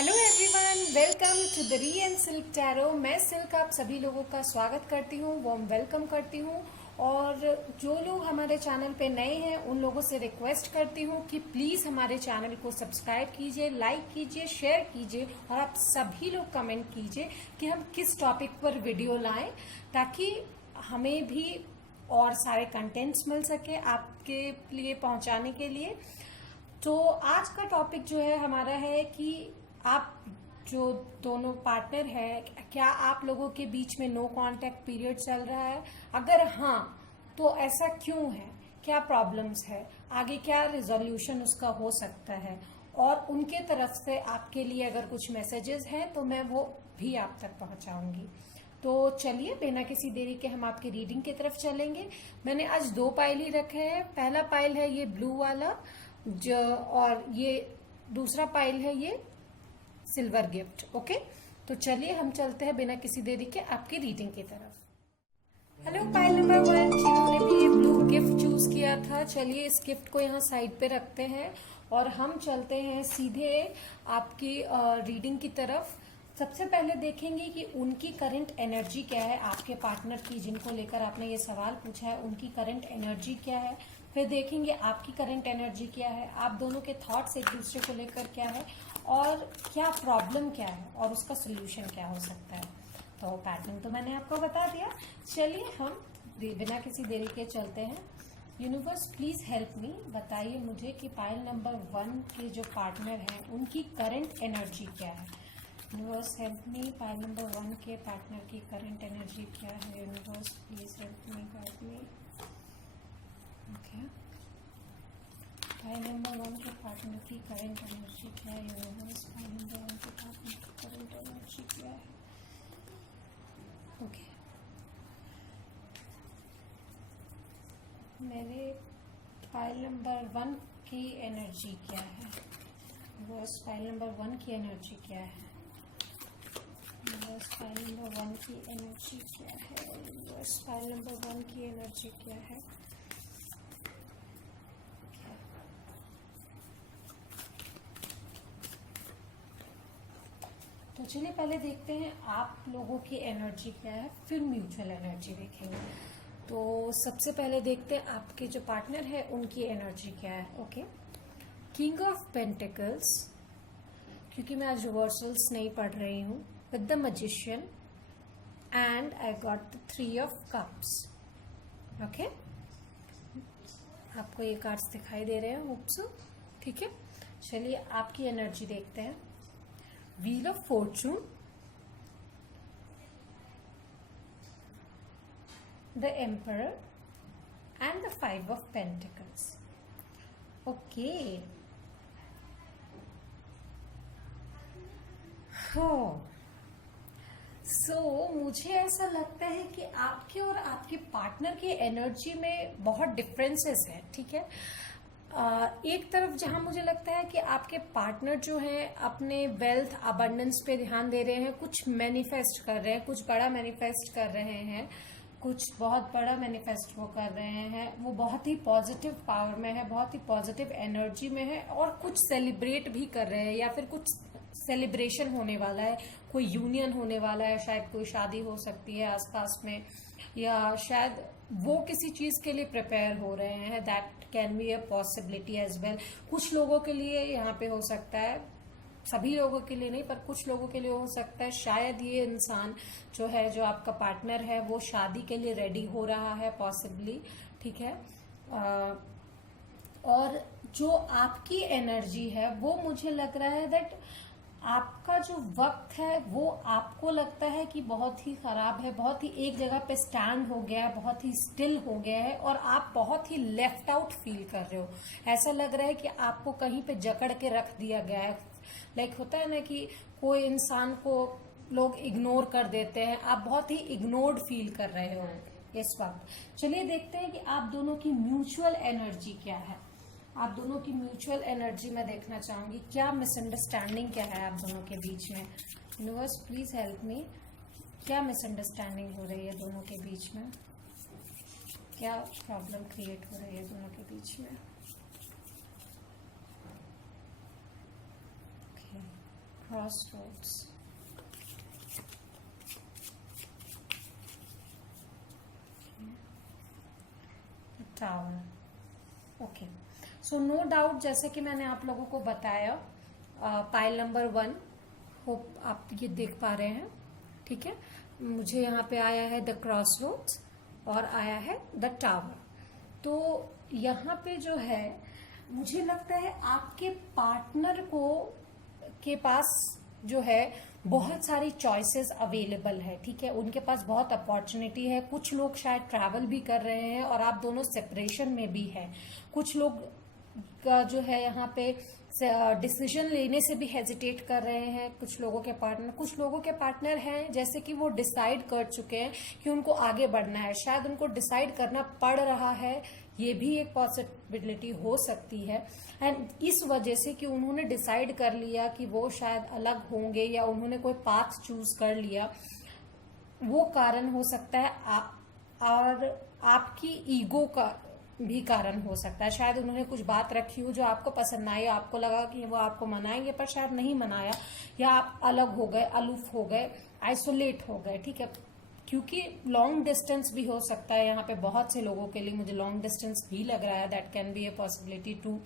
Hello everyone, welcome to the re and Silk Tarot. मैं Silk आप सभी लोगों का स्वागत करती हूँ, वार्म वेलकम करती हूँ। और जो लोग हमारे चैनल पे नए हैं उन लोगों से रिक्वेस्ट करती हूँ कि प्लीज़ हमारे चैनल को सब्सक्राइब कीजिए, लाइक कीजिए, शेयर कीजिए और आप सभी लोग कमेंट कीजिए कि हम किस टॉपिक पर वीडियो लाएं, ताकि हमें भी और सारे कंटेंट्स मिल सके आपके लिए पहुंचाने के लिए। तो आज का टॉपिक जो है हमारा है कि आप जो दोनों पार्टनर है, क्या आप लोगों के बीच में नो कांटेक्ट पीरियड चल रहा है? अगर हाँ, तो ऐसा क्यों है? क्या प्रॉब्लम्स है? आगे क्या रिजोल्यूशन उसका हो सकता है? और उनके तरफ से आपके लिए अगर कुछ मैसेजेस हैं तो मैं वो भी आप तक पहुंचाऊंगी। तो चलिए बिना किसी देरी के हम आपकी रीडिंग की तरफ चलेंगे। मैंने आज 2 पाइल ही रखे हैं। पहला पाइल है ये ब्लू वाला जो, और ये दूसरा पाइल है ये सिल्वर गिफ्ट। ओके, तो चलिए हम चलते हैं बिना किसी देरी के आपकी रीडिंग की तरफ। हेलो पाइल नंबर 1, जिन्होंने भी ये ब्लू गिफ्ट चूज किया था, चलिए इस गिफ्ट को यहाँ साइड पे रखते हैं और हम चलते हैं सीधे आपकी रीडिंग की तरफ। सबसे पहले देखेंगे कि उनकी करंट एनर्जी क्या है, आपके पार्टनर की जिनको लेकर आपने ये सवाल पूछा है उनकी करंट एनर्जी क्या है। फिर देखेंगे आपकी करंट एनर्जी क्या है, आप दोनों के थॉट्स एक दूसरे को लेकर क्या है और क्या प्रॉब्लम क्या है और उसका सोल्यूशन क्या हो सकता है। तो पैटर्न तो मैंने आपको बता दिया। चलिए हम बिना किसी देरी के चलते हैं। यूनिवर्स प्लीज हेल्प मी, बताइए मुझे कि पाइल नंबर 1 के जो पार्टनर हैं उनकी करंट एनर्जी क्या है। Universe help me, pile number 1 के पार्टनर की करंट एनर्जी क्या है। Universe please help me, guide me. Okay, pile number 1 के पार्टनर की करंट एनर्जी क्या है। यूनिवर्स पाइल नंबर 1 के पार्टनर की करंट एनर्जी क्या है। ओके, मेरे फाइल नंबर 1 की एनर्जी क्या है। यूनिवर्स फाइल नंबर 1 की एनर्जी क्या है। यूनिवर्स फाइल नंबर 1 की एनर्जी क्या है। यूनिवर्स फाइल नंबर 1 की एनर्जी क्या है। तो चलिए पहले देखते हैं आप लोगों की एनर्जी क्या है, फिर म्यूचुअल एनर्जी देखेंगे। तो सबसे पहले देखते हैं आपके जो पार्टनर है उनकी एनर्जी क्या है। ओके, किंग ऑफ पेंटिकल्स, क्योंकि मैं आज रिवर्सल्स नहीं पढ़ रही हूँ, with the magician and I got the 3 of cups. Okay, आपको ये कार्ड्स दिखाई दे रहे हैं, होप सो। ठीक है, चलिए आपकी एनर्जी देखते हैं। Wheel of Fortune, the emperor and the 5 of pentacles. Okay, हो मुझे ऐसा लगता है कि आपके और आपके पार्टनर की एनर्जी में बहुत डिफरेंसेस है। ठीक है, एक तरफ जहां मुझे लगता है कि आपके पार्टनर जो हैं अपने वेल्थ अबंडेंस पे ध्यान दे रहे हैं, कुछ मैनिफेस्ट कर रहे हैं, कुछ बड़ा मैनिफेस्ट कर रहे हैं, कुछ बहुत बड़ा मैनिफेस्ट वो कर रहे हैं, वो बहुत ही पॉजिटिव पावर में है, बहुत ही पॉजिटिव एनर्जी में है और कुछ सेलिब्रेट भी कर रहे हैं या फिर कुछ सेलिब्रेशन होने वाला है, कोई यूनियन होने वाला है, शायद कोई शादी हो सकती है आसपास में, या शायद वो किसी चीज के लिए प्रिपेयर हो रहे हैं। That can be a possibility as well. कुछ लोगों के लिए यहाँ पे हो सकता है, सभी लोगों के लिए नहीं पर कुछ लोगों के लिए हो सकता है, शायद ये इंसान जो है, जो आपका पार्टनर है, वो शादी के लिए रेडी हो रहा है पॉसिबली। ठीक है, और जो आपकी एनर्जी है वो मुझे लग रहा है दैट आपका जो वक्त है वो आपको लगता है कि बहुत ही खराब है, बहुत ही एक जगह पे स्टैंड हो गया है, बहुत ही स्टिल हो गया है और आप बहुत ही लेफ्ट आउट फील कर रहे हो। ऐसा लग रहा है कि आपको कहीं पे जकड़ के रख दिया गया है। लाइक होता है ना कि कोई इंसान को लोग इग्नोर कर देते हैं, आप बहुत ही इग्नोर्ड फील कर रहे हो इस वक्त। चलिए देखते हैं कि आप दोनों की म्यूचुअल एनर्जी क्या है। आप दोनों की म्यूचुअल एनर्जी में देखना चाहूंगी, क्या मिसअंडरस्टैंडिंग क्या है आप दोनों के बीच में। यूनिवर्स प्लीज हेल्प मी, क्या मिसअंडरस्टैंडिंग हो रही है दोनों के बीच में, क्या प्रॉब्लम क्रिएट हो रही है दोनों के बीच में। Crossroads. Tower. Okay, so no doubt जैसे कि मैंने आप लोगों को बताया, पाइल नंबर 1 होप आप ये देख पा रहे हैं, ठीक है। मुझे यहाँ पे आया है द क्रॉसरोड्स और आया है द टावर। तो यहाँ पे जो है मुझे लगता है आपके पार्टनर को के पास जो है बहुत सारी चॉइसेस अवेलेबल है, ठीक है। उनके पास बहुत अपॉर्चुनिटी है। कुछ लोग शायद ट्रैवल भी कर रहे हैं और आप दोनों सेपरेशन में भी है। कुछ लोग का जो है यहाँ पे डिसीजन लेने से भी हेजिटेट कर रहे हैं। कुछ लोगों के पार्टनर हैं जैसे कि वो डिसाइड कर चुके हैं कि उनको आगे बढ़ना है, शायद उनको डिसाइड करना पड़ रहा है, ये भी एक पॉसिबिलिटी हो सकती है। एंड इस वजह से कि उन्होंने डिसाइड कर लिया कि वो शायद अलग होंगे या उन्होंने कोई पाथ चूज कर लिया, वो कारण हो सकता है। और आपकी ईगो का भी कारण हो सकता है। शायद उन्होंने कुछ बात रखी हो जो आपको पसंद ना आई, आपको लगा कि वो आपको मनाएंगे पर शायद नहीं मनाया, या आप अलग हो गए, अलूफ हो गए, आइसोलेट हो गए, ठीक है। क्योंकि लॉन्ग डिस्टेंस भी हो सकता है यहाँ पे बहुत से लोगों के लिए, मुझे लॉन्ग डिस्टेंस भी लग रहा है, that can be a possibility too.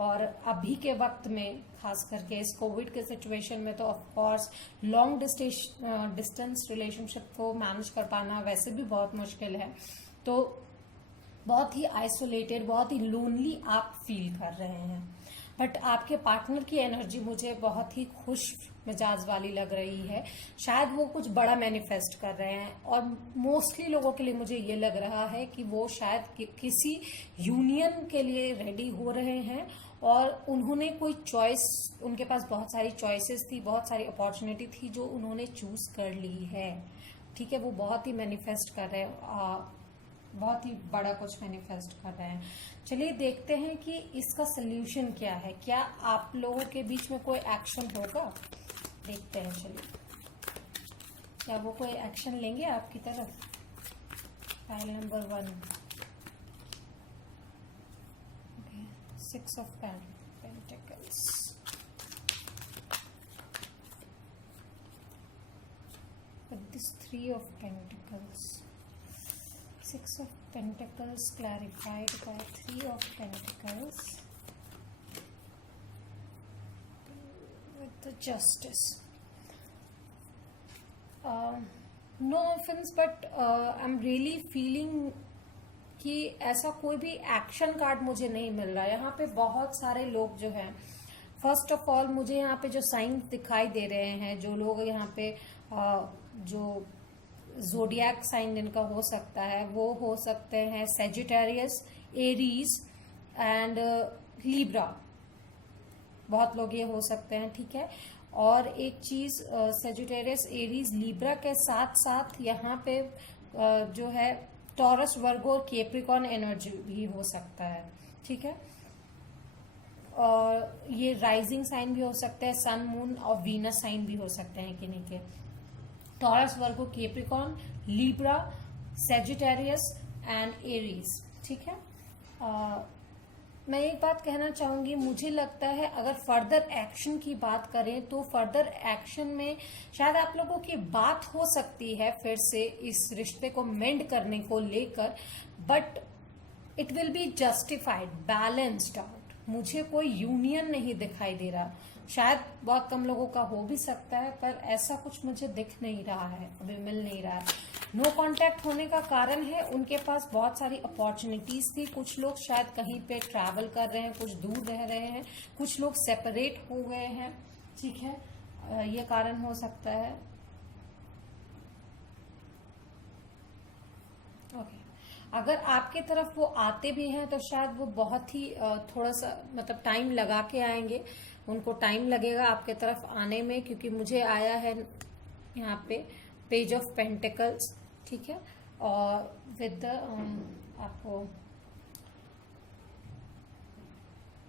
और अभी के वक्त में खास करके इस कोविड के सिचुएशन में तो of course long distance relationship को मैनेज कर पाना वैसे भी बहुत मुश्किल है। तो बहुत ही आइसोलेटेड, बहुत ही लोनली आप फील कर रहे हैं। बट आपके पार्टनर की एनर्जी मुझे बहुत ही खुश मिजाज वाली लग रही है। शायद वो कुछ बड़ा मैनिफेस्ट कर रहे हैं और मोस्टली लोगों के लिए मुझे ये लग रहा है कि वो शायद किसी यूनियन के लिए रेडी हो रहे हैं और उन्होंने कोई चॉइस, उनके पास बहुत सारी चॉइसेस थी, बहुत सारी अपॉर्चुनिटी थी जो उन्होंने चूज कर ली है, ठीक है। वो बहुत ही मैनिफेस्ट कर रहे हैं, बहुत ही बड़ा कुछ मैनिफेस्ट कर रहे हैं। चलिए देखते हैं कि इसका सोल्यूशन क्या है। क्या आप लोगों के बीच में कोई एक्शन होगा, देखते हैं। चलिए, क्या वो कोई एक्शन लेंगे आपकी तरफ? File number 1, 6 of pentacles, with this 3 of pentacles, 6 of pentacles clarified by 3 of pentacles with the justice. No offense, but I'm really feeling कि ऐसा कोई भी एक्शन कार्ड मुझे नहीं मिल रहा है। यहाँ पे बहुत सारे लोग जो हैं, फर्स्ट ऑफ ऑल मुझे यहाँ पे जो साइंस दिखाई दे रहे हैं, जो लोग यहाँ पे जो ज़ोडिएक साइन जिनका हो सकता है, वो हो सकते हैं सेजिटेरियस, एरीज एंड लिब्रा, बहुत लोग ये हो सकते हैं, ठीक है। और एक चीज सेजिटेरियस, एरीज, लिब्रा के साथ साथ यहाँ पे जो है टॉरस, वर्गो और कैप्रिकॉर्न एनर्जी भी हो सकता है, ठीक है। और ये राइजिंग साइन भी हो सकते हैं, सन, मून और वीनस साइन भी हो सकते हैं किन्हीं के। Taurus, Virgo, Capricorn, Libra, Sagittarius and Aries, ठीक है। मैं एक बात कहना चाहूंगी, मुझे लगता है अगर फर्दर एक्शन की बात करें तो फर्दर एक्शन में शायद आप लोगों की बात हो सकती है फिर से इस रिश्ते को मेंड करने को लेकर, but it will be justified, balanced out. मुझे कोई यूनियन नहीं दिखाई दे रहा, शायद बहुत कम लोगों का हो भी सकता है, पर ऐसा कुछ मुझे दिख नहीं रहा है, अभी मिल नहीं रहा है। नो कांटेक्ट होने का कारण है उनके पास बहुत सारी अपॉर्चुनिटीज थी। कुछ लोग शायद कहीं पे ट्रैवल कर रहे हैं, कुछ दूर रह रहे हैं, कुछ लोग सेपरेट हो गए हैं, ठीक है, ये कारण हो सकता है। ओके, अगर आपके तरफ वो आते भी हैं तो शायद वो बहुत ही थोड़ा सा मतलब टाइम लगा के आएंगे, उनको टाइम लगेगा आपके तरफ आने में, क्योंकि मुझे आया है यहाँ पे पेज ऑफ पेंटिकल्स, ठीक है। और विद आपको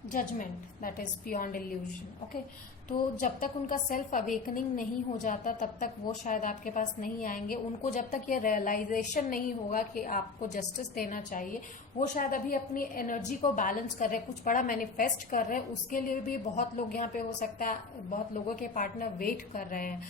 judgement that is beyond illusion. Okay, तो जब तक उनका सेल्फ अवेकनिंग नहीं हो जाता तब तक वो शायद आपके पास नहीं आएंगे। उनको जब तक ये रियलाइजेशन नहीं होगा कि आपको जस्टिस देना चाहिए, वो शायद अभी अपनी एनर्जी को बैलेंस कर रहे हैं, कुछ बड़ा मैनिफेस्ट कर रहे हैं। उसके लिए भी बहुत लोग यहाँ पे हो सकता है, बहुत लोगों के पार्टनर वेट कर रहे हैं।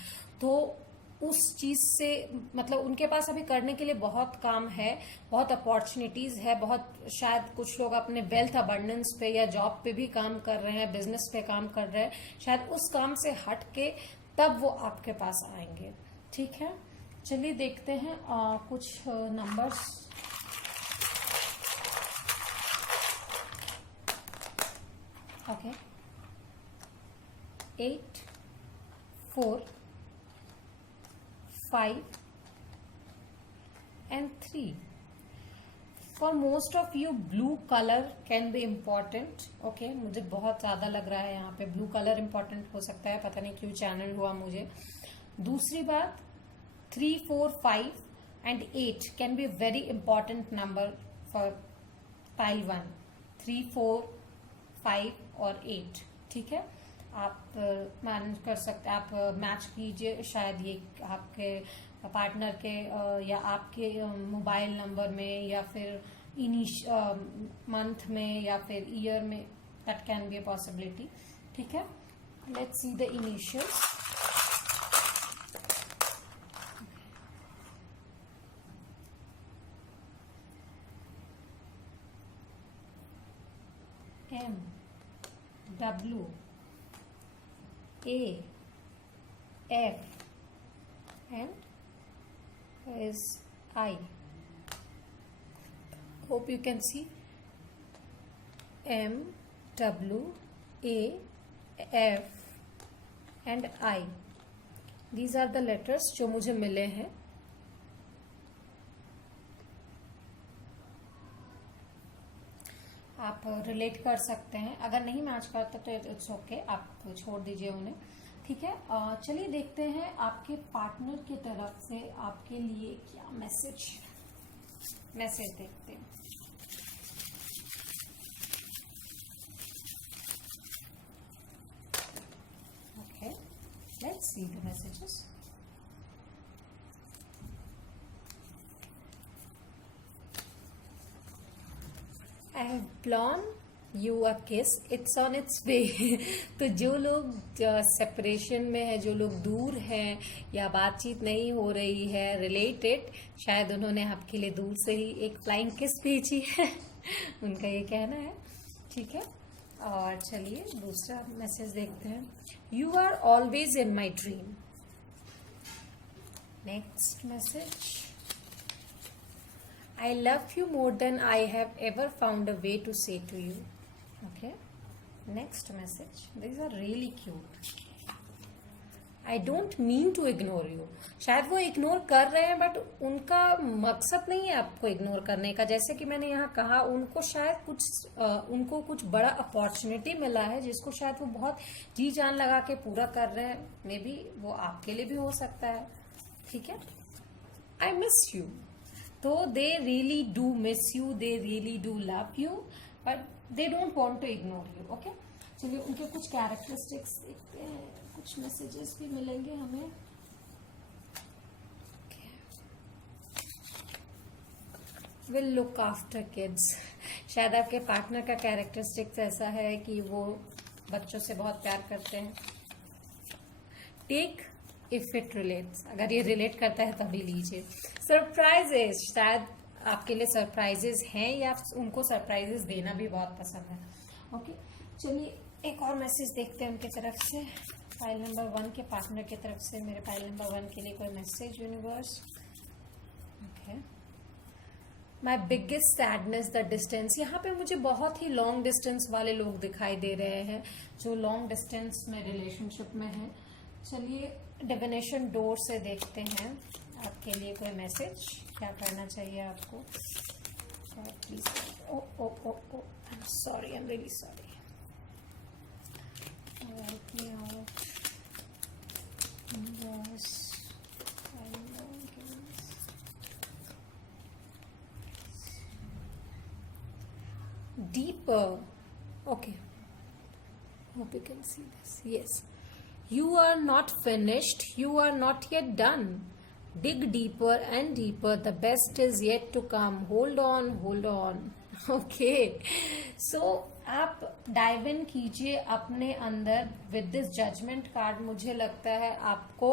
तो उस चीज से मतलब उनके पास अभी करने के लिए बहुत काम है, बहुत अपॉर्चुनिटीज है, बहुत शायद कुछ लोग अपने वेल्थ अबंडेंस पे या जॉब पे भी काम कर रहे हैं, बिजनेस पे काम कर रहे हैं, शायद उस काम से हट के तब वो आपके पास आएंगे। ठीक है, चलिए देखते हैं कुछ numbers. Okay, 8, 4, 5 and 3. For most of you blue color can be important. Okay, मुझे बहुत ज्यादा लग रहा है यहाँ पे ब्लू कलर इंपॉर्टेंट हो सकता है, पता नहीं क्यों चैनल हुआ मुझे। दूसरी बात, 3, 4, 5 and 8 can be very important number for pile 1. 3, 4, 5 और 8। ठीक है, आप मैनेज कर सकते हैं, आप मैच कीजिए, शायद ये आपके पार्टनर के या आपके मोबाइल नंबर में या फिर मंथ में या फिर ईयर में, that can be a possibility. ठीक है, let's see the initials. M, W, A, F and is I. Hope you can see M, W, A, F and I. These are the letters जो मुझे मिले हैं। आप relate कर सकते हैं, अगर नहीं मैच करता तो इट्स ओके, आप छोड़ दीजिए उन्हें। ठीक है, चलिए देखते हैं आपके पार्टनर की तरफ से आपके लिए क्या मैसेज देखते हैं। Okay, let's see the messages. I have blown you a kiss, it's on its way। तो जो लोग सेपरेशन में है, जो लोग दूर हैं या बातचीत नहीं हो रही है रिलेटेड, शायद उन्होंने आपके लिए दूर से ही एक फ्लाइंग किस भेजी है उनका ये कहना है। ठीक है, और चलिए दूसरा मैसेज देखते हैं। You are always in my dream. Next message, I love you more than I have ever found a way to say to you. Okay, next message. These are really cute. I don't mean to ignore you. शायद वो ignore कर रहे हैं but उनका मकसद नहीं है आपको इग्नोर करने का। जैसे कि मैंने यहाँ कहा, उनको शायद उनको कुछ बड़ा अपॉर्चुनिटी मिला है जिसको शायद वो बहुत जी जान लगा के पूरा कर रहे हैं। मे बी वो आपके लिए भी हो सकता है। ठीक है, I miss you. तो they really do miss you, they really do love you, but they don't want to ignore you. Okay, चलिए उनके कुछ कैरेक्टरिस्टिक्स देखते हैं, कुछ मैसेजेस भी मिलेंगे हमें। Will look after kids. शायद आपके पार्टनर का कैरेक्टरिस्टिक्स ऐसा है कि वो बच्चों से बहुत प्यार करते हैं। टेक इफ इट रिलेट्स, अगर ये रिलेट करता है तभी लीजिए। सरप्राइजेस, शायद आपके लिए सरप्राइजेस हैं या उनको सरप्राइजेस देना भी बहुत पसंद है। ओके, चलिए एक और मैसेज देखते हैं उनकी तरफ से, फाइल नंबर 1 के पार्टनर की तरफ से। मेरे फाइल नंबर 1 के लिए कोई message universe. Okay, my biggest sadness the distance. यहाँ पे मुझे बहुत ही लॉन्ग डिस्टेंस वाले लोग दिखाई दे रहे हैं जो लॉन्ग डिस्टेंस में रिलेशनशिप में हैं। चलिए डिविनेशन डोर से देखते हैं आपके लिए कोई मैसेज, क्या करना चाहिए आपको। Please, oh oh oh oh, I am sorry, I am really sorry. Help me out. Yes, deeper. Okay, hope you can see this. Yes. You are not finished. You are not yet done. Dig deeper and deeper. The best is yet to come. Hold on, hold on. Okay. So आप dive in कीजिए अपने अंदर with this judgement card. मुझे लगता है आपको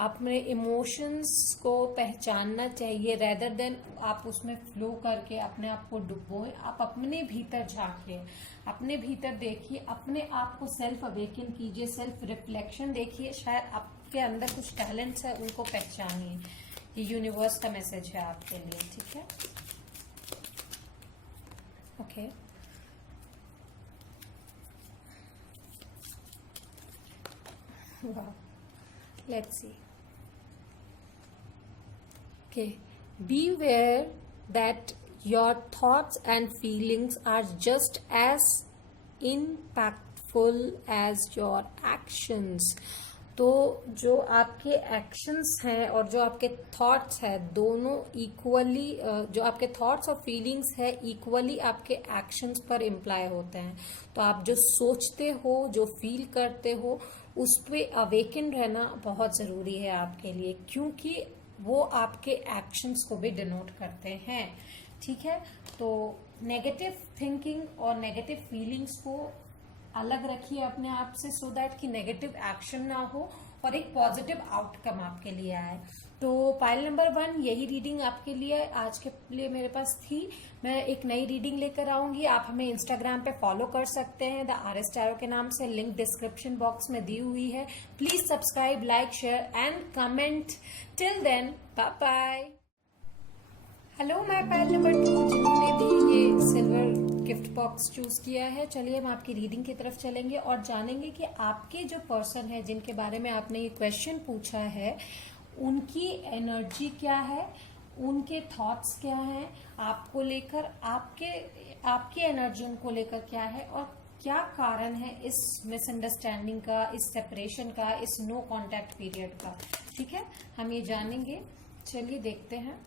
अपने emotions को पहचानना चाहिए रेदर देन आप उसमें फ्लो करके अपने आप को डुबोए. आप अपने भीतर झांकिए, अपने भीतर देखिए, अपने आप को सेल्फ अवेकन कीजिए, सेल्फ रिफ्लेक्शन देखिए. शायद आपके अंदर कुछ टैलेंट्स है, उनको पहचानिए. ये यूनिवर्स का मैसेज है आपके लिए. ठीक है. Okay. Wow. Let's see. Okay. Beware that your thoughts and feelings are just as impactful as your actions. तो जो आपके एक्शंस हैं और जो आपके थॉट्स हैं, दोनों इक्वली, जो आपके थॉट्स और फीलिंग्स है इक्वली आपके एक्शंस पर इम्प्लाई होते हैं. तो आप जो सोचते हो, जो फील करते हो, उस पे अवेकन रहना बहुत ज़रूरी है आपके लिए, क्योंकि वो आपके एक्शंस को भी डिनोट करते हैं. ठीक है. तो नेगेटिव थिंकिंग और नेगेटिव फीलिंग्स को अलग रखिए अपने आप से, सो दैट कि नेगेटिव एक्शन ना हो और एक पॉजिटिव आउटकम आपके लिए आए. तो पाइल नंबर 1 यही रीडिंग आपके लिए आज के लिए मेरे पास थी. मैं एक नई रीडिंग लेकर आऊंगी. आप हमें इंस्टाग्राम पे फॉलो कर सकते हैं द RS टैरो के नाम से. लिंक डिस्क्रिप्शन बॉक्स में दी हुई है. Please subscribe, like, share and comment. Till then, bye bye. Hello my pile number 2 जिन्होंने भी ये सिल्वर गिफ्ट बॉक्स चूज किया है. चलिए हम आपकी रीडिंग की तरफ चलेंगे और जानेंगे कि आपके जो पर्सन है जिनके बारे में आपने ये क्वेश्चन पूछा है, उनकी एनर्जी क्या है, उनके थॉट्स क्या हैं आपको लेकर, आपकी एनर्जी उनको लेकर क्या है और क्या कारण है इस मिसअंडरस्टैंडिंग का, इस सेपरेशन का, इस नो कांटेक्ट पीरियड का. ठीक है. हम ये जानेंगे. चलिए देखते हैं.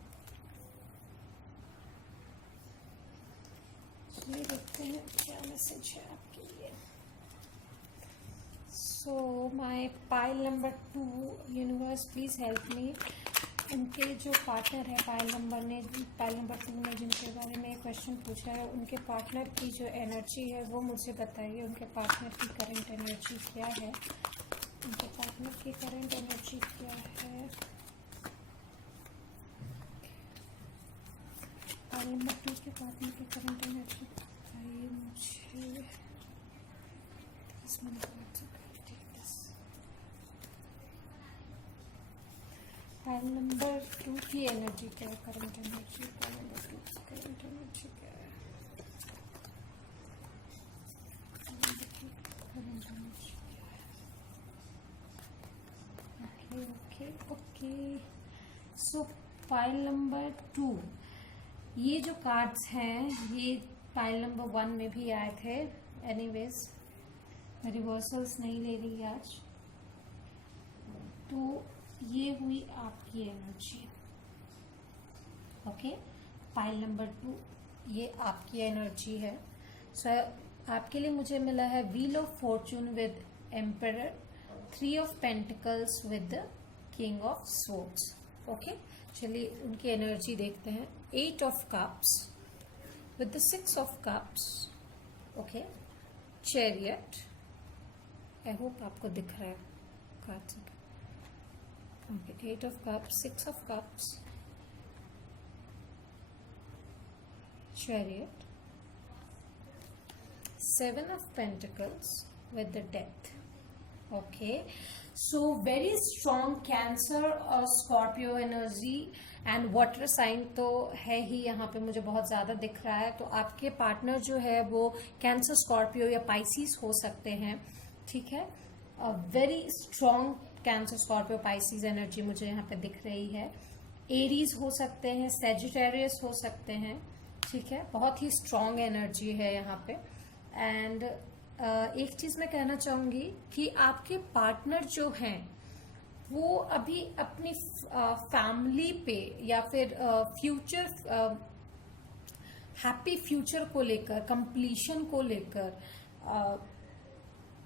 चलिए देखते हैं क्या मैसेज है आपके लिए. So my pile number 2, universe please help me. उनके जो पार्टनर है पाइल नंबर 2 ने जिनके बारे में क्वेश्चन पूछा है, उनके पार्टनर की जो एनर्जी है वो मुझे बताइए. उनके पार्टनर की करंट एनर्जी क्या है? उनके पार्टनर की करंट एनर्जी क्या है? पाइल नंबर 2 के पार्टनर की करंट एनर्जी बताइए मुझे. पाइल नंबर 2 की एनर्जी क्या है? Current energy. पाइल नंबर 2 की करंट एनर्जी क्या है? करंट एनर्जी क्या है? ओके. सो पाइल नंबर 2, ये जो कार्ड्स हैं ये पाइल नंबर 1 में भी आए थे. एनीवेज मैं रिवर्सल्स नहीं ले रही आज. तो ये हुई आपकी एनर्जी. ओके. पाइल नंबर 2 ये आपकी एनर्जी है. सो आपके लिए मुझे मिला है wheel of fortune with emperor, 3 of pentacles with the king of swords. Okay. चलिए उनकी एनर्जी देखते हैं. 8 of cups with the 6 of cups. Okay. Chariot. I hope आपको दिख रहा है cards. Okay. 8 of cups, 6 of cups, chariot, 7 of pentacles with the death. Okay. So very strong Cancer और Scorpio energy and water sign तो है ही यहाँ पे, मुझे बहुत ज्यादा दिख रहा है. तो आपके पार्टनर जो है वो कैंसर, स्कॉर्पियो या पाइसिस हो सकते हैं. ठीक है. Very strong cancer, Scorpio, Pisces energy मुझे यहाँ पे दिख रही है. एरीज हो सकते हैं, सेजिटेरियस हो सकते हैं. ठीक है. बहुत ही स्ट्रॉन्ग एनर्जी है यहाँ पे. एंड एक चीज मैं कहना चाहूंगी कि आपके पार्टनर जो हैं वो अभी अपनी फैमिली पे या फिर फ्यूचर, हैप्पी फ्यूचर को लेकर, कंप्लीशन को लेकर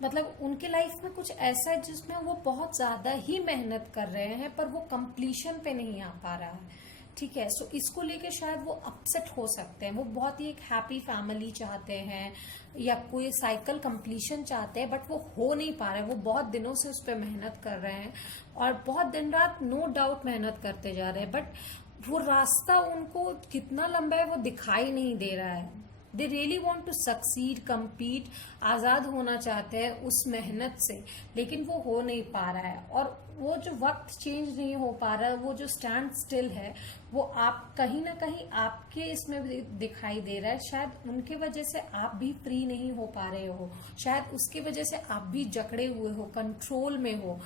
मतलब उनके लाइफ में कुछ ऐसा है जिसमें वो बहुत ज्यादा ही मेहनत कर रहे हैं पर वो कंप्लीशन पे नहीं आ पा रहा है। ठीक है, सो इसको लेके शायद वो अपसेट हो सकते हैं। वो बहुत ही एक हैप्पी फैमिली चाहते हैं या कोई साइकिल कंप्लीशन चाहते हैं, बट वो हो नहीं पा रहा है। वो बहुत दिनों से उस पर मेहनत कर रहे हैं और बहुत दिन रात नो डाउट मेहनत करते जा रहे हैं, बट वो रास्ता उनको कितना लंबा है वो दिखाई नहीं दे रहा है। They really want to succeed, compete, आजाद होना चाहते हैं उस मेहनत से, लेकिन वो हो नहीं पा रहा है। और वो जो वक्त चेंज नहीं हो पा रहा है, वो जो स्टैंड स्टिल है, वो आप कहीं ना कहीं आपके इसमें भी दिखाई दे रहा है। शायद उनके वजह से आप भी फ्री नहीं हो पा रहे हो, शायद उसकी वजह से आप भी जकड़े हुए हो, कंट्रोल में हो।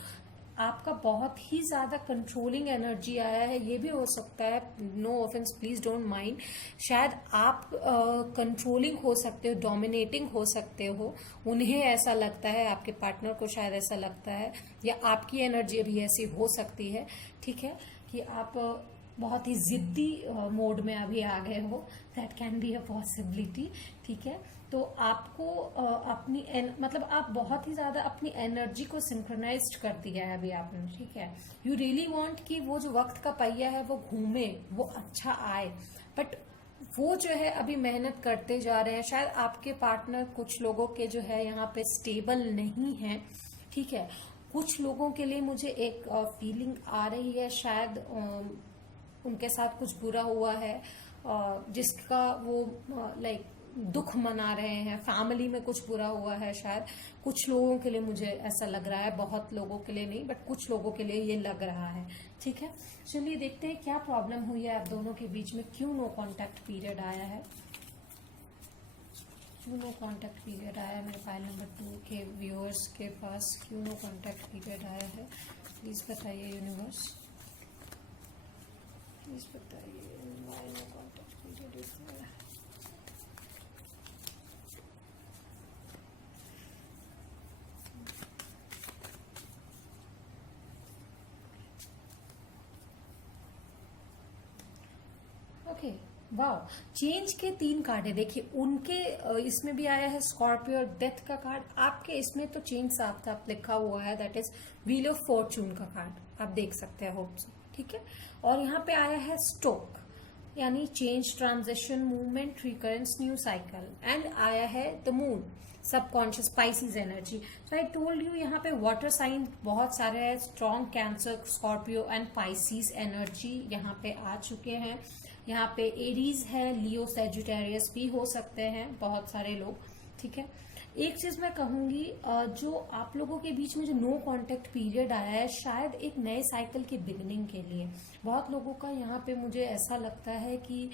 आपका बहुत ही ज्यादा कंट्रोलिंग एनर्जी आया है, ये भी हो सकता है, no offence, please don't mind. शायद आप कंट्रोलिंग हो सकते हो, डोमिनेटिंग हो सकते हो, उन्हें ऐसा लगता है, आपके पार्टनर को शायद ऐसा लगता है, या आपकी एनर्जी भी ऐसी हो सकती है। ठीक है, कि आप बहुत ही जिद्दी मोड में अभी आ गए हो, that can be a possibility. ठीक है, तो आपको अपनी मतलब आप बहुत ही ज्यादा अपनी एनर्जी को सिंक्रोनाइज्ड कर दिया है अभी आपने। ठीक है, यू रियली वांट कि वो जो वक्त का पहिया है वो घूमे, वो अच्छा आए, बट वो जो है अभी मेहनत करते जा रहे हैं। शायद आपके पार्टनर कुछ लोगों के जो है यहाँ पे स्टेबल नहीं है। ठीक है, कुछ लोगों के लिए मुझे एक फीलिंग आ रही है, शायद उनके साथ कुछ बुरा हुआ है जिसका वो लाइक दुख मना रहे हैं, फैमिली में कुछ बुरा हुआ है। शायद कुछ लोगों के लिए मुझे ऐसा लग रहा है, बहुत लोगों के लिए नहीं, बट कुछ लोगों के लिए ये लग रहा है। ठीक है, चलिए देखते हैं क्या प्रॉब्लम हुई है आप दोनों के बीच में, क्यों नो कांटेक्ट पीरियड आया है, क्यों नो कांटेक्ट पीरियड आया है मेरे फाइल नंबर 2 के व्यूअर्स के पास, क्यों नो कांटेक्ट पीरियड आया है। प्लीज बताइए यूनिवर्स, प्लीज बताइए why no contact period is there. Okay, wow, change के 3 कार्ड है। देखिए उनके इसमें भी आया है स्कॉर्पियो और डेथ का कार्ड, आपके इसमें तो चेंज साफ साफ लिखा हुआ है, that is wheel of Fortune का कार्ड, आप देख सकते हैं, होप सो। ठीक है, और यहाँ पे आया है स्टोक, यानी change, transition, movement, recurrence, new cycle, and आया है the moon, subconscious, species energy. So I told you यहाँ पे वाटर साइन बहुत सारे हैं, strong cancer, Scorpio and Pisces energy यहाँ पे आ चुके हैं। यहाँ पे एरीज है, लियो, सेजिटेरियस भी हो सकते हैं बहुत सारे लोग। ठीक है, एक चीज मैं कहूंगी, जो आप लोगों के बीच में जो नो कांटेक्ट पीरियड आया है, शायद एक नए साइकिल की बिगिनिंग के लिए बहुत लोगों का यहाँ पे मुझे ऐसा लगता है कि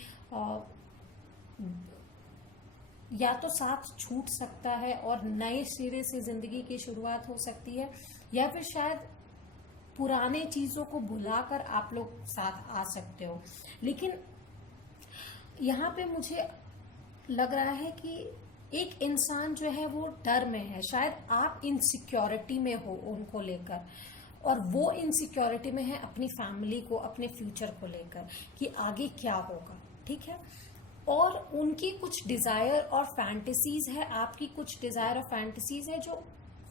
या तो साथ छूट सकता है और नए सिरे से जिंदगी की शुरुआत हो सकती है, या फिर शायद पुराने चीजों को भुलाकर आप लोग साथ आ सकते हो। लेकिन यहाँ पे मुझे लग रहा है कि एक इंसान जो है वो डर में है, शायद आप इनसिक्योरिटी में हो उनको लेकर, और वो इनसिक्योरिटी में है अपनी फैमिली को, अपने फ्यूचर को लेकर कि आगे क्या होगा। ठीक है, और उनकी कुछ डिजायर और फैंटेसीज है, आपकी कुछ डिजायर और फैंटेसीज है जो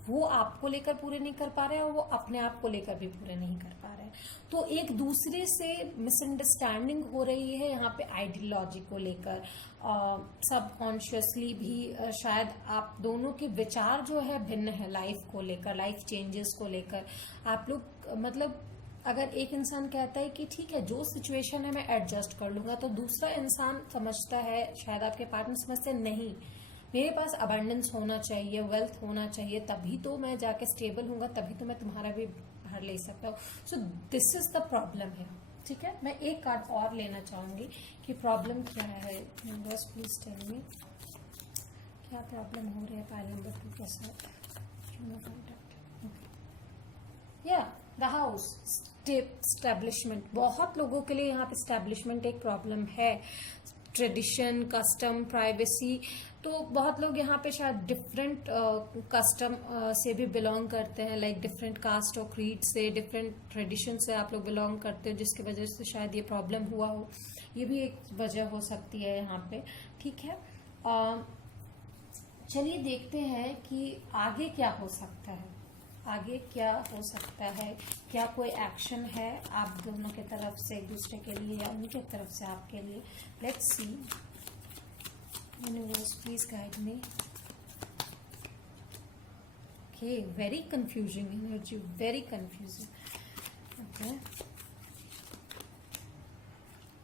वो आपको लेकर पूरे नहीं कर पा रहे हैं और वो अपने आप को लेकर भी पूरे नहीं कर पा रहे हैं। तो एक दूसरे से मिसअंडरस्टैंडिंग हो रही है यहाँ पे आइडियोलॉजी को लेकर, सबकॉन्शियसली भी शायद आप दोनों के विचार जो है भिन्न है लाइफ को लेकर, लाइफ चेंजेस को लेकर। आप लोग मतलब अगर एक इंसान कहता है कि ठीक है जो सिचुएशन है मैं एडजस्ट कर लूंगा, तो दूसरा इंसान समझता है, शायद आपके पार्टनर समझते हैं, नहीं मेरे पास अबंडेंस होना चाहिए, वेल्थ होना चाहिए, तभी तो मैं जाके स्टेबल हूँ, तभी तो मैं तुम्हारा भी भार ले सकता हूँ। So this is the problem है। ठीक है, मैं एक कार्ड और लेना चाहूंगी कि प्रॉब्लम क्या है। यूनिवर्स प्लीज टेल मी क्या प्रॉब्लम हो रही है पाइल नंबर 2 के साथ। या द हाउस, स्टैब्लिशमेंट, बहुत लोगों के लिए यहाँ पे स्टैब्लिशमेंट एक प्रॉब्लम है। ट्रेडिशन, कस्टम, प्राइवेसी, तो बहुत लोग यहाँ पे शायद डिफरेंट कस्टम से भी बिलोंग करते हैं, लाइक डिफरेंट कास्ट और क्रीड से, डिफरेंट ट्रेडिशन से आप लोग बिलोंग करते हो, जिसकी वजह से शायद ये प्रॉब्लम हुआ हो, ये भी एक वजह हो सकती है यहाँ पे। ठीक है, चलिए देखते हैं कि आगे क्या हो सकता है, आगे क्या हो सकता है, क्या कोई एक्शन है आप दोनों की तरफ से एक दूसरे के लिए या उनके तरफ से आपके लिए। Let's see, universe please guide me. Okay, very confusing energy, very confusing. Okay,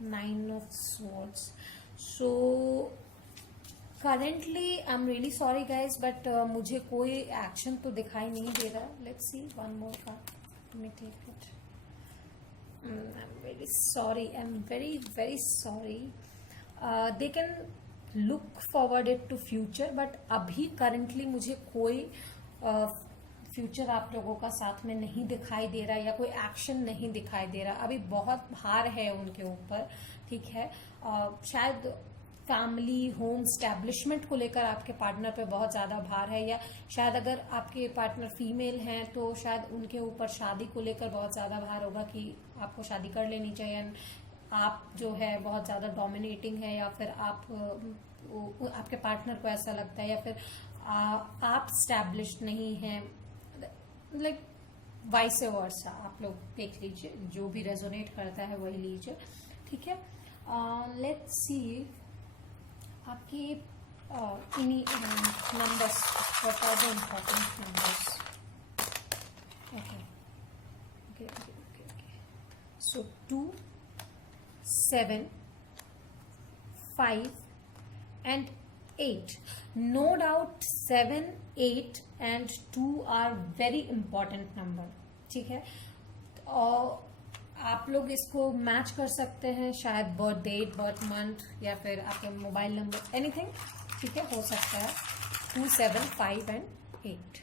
9 of swords. So currently I'm really sorry guys, but मुझे कोई एक्शन तो दिखाई नहीं दे रहा। Let's see one more card. Let me take it. I'm very sorry. I'm very sorry. They can look forward it to future, but अभी currently मुझे कोई फ्यूचर आप लोगों का साथ में नहीं दिखाई दे रहा, या कोई एक्शन नहीं दिखाई दे रहा। अभी बहुत भार है उनके ऊपर, ठीक है। शायद फैमिली, होम, स्टैब्लिशमेंट को लेकर आपके पार्टनर पे बहुत ज्यादा भार है, या शायद अगर आपके पार्टनर फीमेल हैं तो शायद उनके ऊपर शादी को लेकर बहुत ज्यादा भार होगा कि आपको शादी कर लेनी चाहिए। आप जो है बहुत ज्यादा डोमिनेटिंग है, या फिर आपके पार्टनर को ऐसा लगता है, या फिर आप स्टैब्लिश्ड नहीं हैं, लाइक वाइस वर्सा। आप लोग देख लीजिए, जो भी रेजोनेट करता है वही लीजिए, ठीक है। लेट्स सी आपकी इन्हीं numbers, what are the important numbers. Okay okay okay okay, so 2, 7, 5 and 8. No doubt 7, 8 and 2 are very important number, ठीक है। और आप लोग इसको मैच कर सकते हैं, शायद बर्थ डेट, बर्थ मंथ, या फिर आपके मोबाइल नंबर, एनीथिंग, ठीक है, हो सकता है। 2, 7, 5 and 8.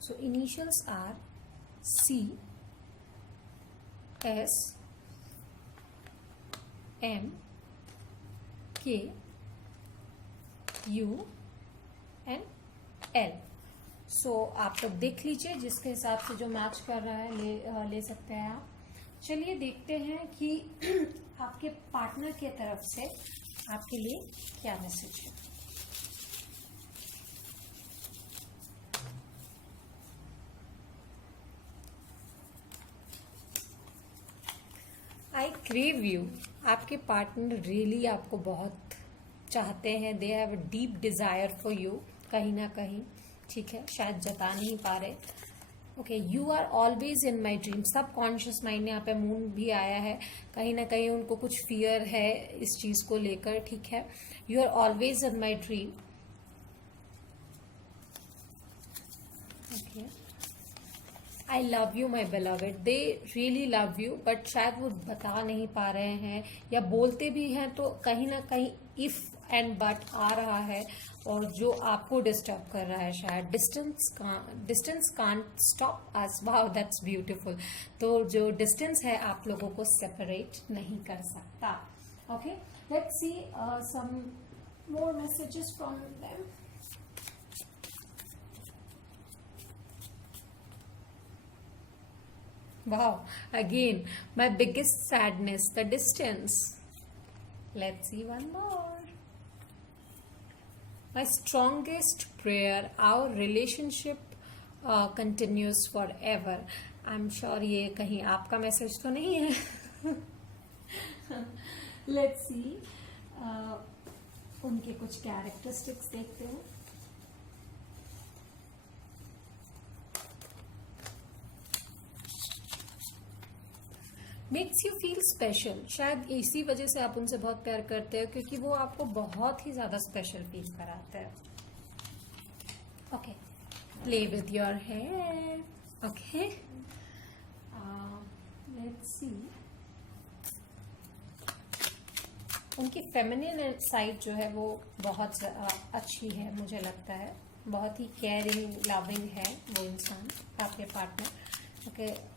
So initials are C, S, M, K, U and L. सो आप लोग देख लीजिए, जिसके हिसाब से जो मैच कर रहा है ले सकते हैं आप। चलिए देखते हैं कि आपके पार्टनर के तरफ से आपके लिए क्या मैसेज है। आई क्रेव यू। आपके पार्टनर रियली आपको बहुत चाहते हैं। They have a deep desire for you, कहीं ना कहीं, ठीक है, शायद जता नहीं पा रहे। Okay, you are always in my dream. Subconscious mind में यहाँ पे मून भी आया है, कहीं ना कहीं उनको कुछ फियर है इस चीज को लेकर, ठीक है। You are always in my dream. Okay, I love you my beloved। They really love you, but शायद वो बता नहीं पा रहे हैं, या बोलते भी हैं तो कहीं ना कहीं इफ एंड बट आ रहा है, और जो आपको डिस्टर्ब कर रहा है शायद। Distance can't stop us. Wow, that's beautiful. तो जो डिस्टेंस है आप लोगों को सेपरेट नहीं कर सकता। Okay, let's see some more messages from them. Wow, again, my biggest sadness, the distance. Let's see one more. My strongest prayer, our relationship continues forever. I'm sure ये कहीं आपका मैसेज तो नहीं है। Let's see. उनके कुछ characteristics देखते हैं। Makes you feel special. शायद इसी वजह से आप उनसे बहुत प्यार करते हो, क्योंकि वो आपको बहुत ही ज्यादा स्पेशल फील कराते हैं। Okay, play with your hair. Okay, let's see. उनकी फेमिनिन साइड जो है वो बहुत अच्छी है, मुझे लगता है। बहुत ही केयरिंग, लविंग है वो इंसान, आपके पार्टनर। ओके,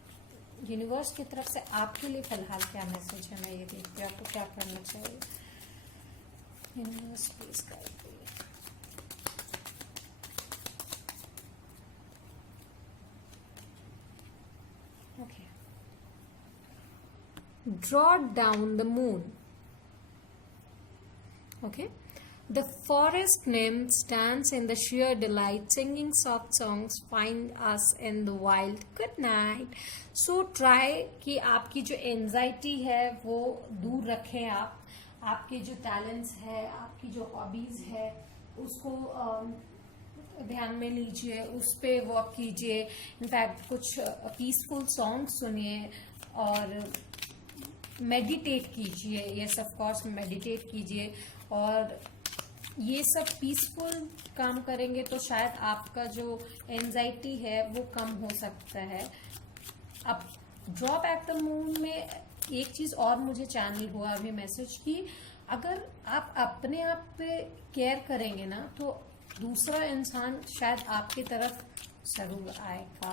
यूनिवर्स की तरफ से आपके लिए फिलहाल क्या मैसेज है, मैं ये देखती हूँ आपको क्या करना चाहिए। Universe please guide me. Okay, draw down the moon. Okay. The forest nymph stands in the sheer delight, singing soft songs, find us in the wild. Good night. So try कि आपकी जो एंजाइटी है वो दूर रखें आप, आपके जो टैलेंट्स है, आपकी जो हॉबीज है उसको ध्यान में लीजिए, उस पे वर्क कीजिए। इनफैक्ट कुछ पीसफुल सॉन्ग सुनिए और मेडिटेट कीजिए। यस ऑफ कोर्स मेडिटेट कीजिए, और ये सब पीसफुल काम करेंगे तो शायद आपका जो एंजाइटी है वो कम हो सकता है। अब ड्रॉप एट द मून में एक चीज और मुझे चैनल हुआ अभी मैसेज की, अगर आप अपने आप पे केयर करेंगे ना तो दूसरा इंसान शायद आपकी तरफ जरूर आएगा,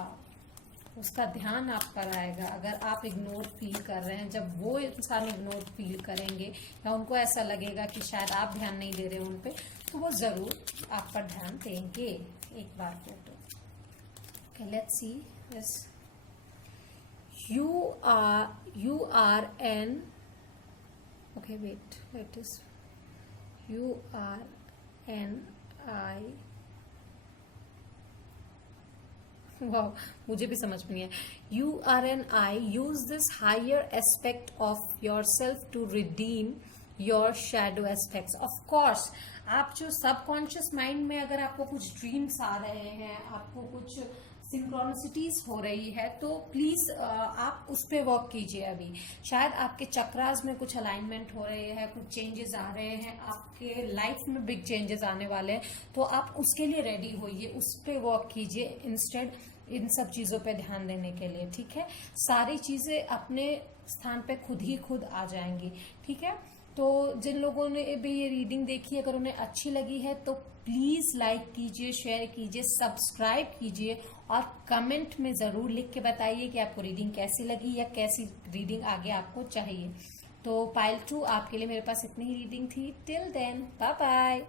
उसका ध्यान आप पर आएगा। अगर आप इग्नोर फील कर रहे हैं, जब वो इंसान इग्नोर फील करेंगे या उनको ऐसा लगेगा कि शायद आप ध्यान नहीं दे रहे उन पे, तो वो जरूर आप पर ध्यान देंगे एक बार को। तो let's see this. you are an okay wait it is you are an I वाह, मुझे भी समझ में नहीं है। You are an I, use this higher aspect of your self to redeem your shadow aspects. Of course आप जो subconscious mind में अगर आपको कुछ ड्रीम्स आ रहे हैं, आपको कुछ सिंक्रोनिसिटीज हो रही है, तो प्लीज आप उस पर वर्क कीजिए। अभी शायद आपके चक्रास में कुछ अलाइनमेंट हो रहे हैं, कुछ चेंजेस आ रहे हैं, आपके लाइफ में बिग चेंजेस आने वाले हैं, तो आप उसके लिए रेडी होइए, उस पर वर्क कीजिए इंस्टेड इन सब चीजों पे ध्यान देने के लिए। ठीक है, सारी चीजें अपने स्थान पे खुद ही खुद आ जाएंगी। ठीक है, तो जिन लोगों ने भी ये रीडिंग देखी, अगर उन्हें अच्छी लगी है तो प्लीज लाइक कीजिए, शेयर कीजिए, सब्सक्राइब कीजिए और कमेंट में जरूर लिख के बताइए कि आपको रीडिंग कैसी लगी या कैसी रीडिंग आगे आपको चाहिए। तो पाइल 2 आपके लिए मेरे पास इतनी ही रीडिंग थी। Till then bye bye.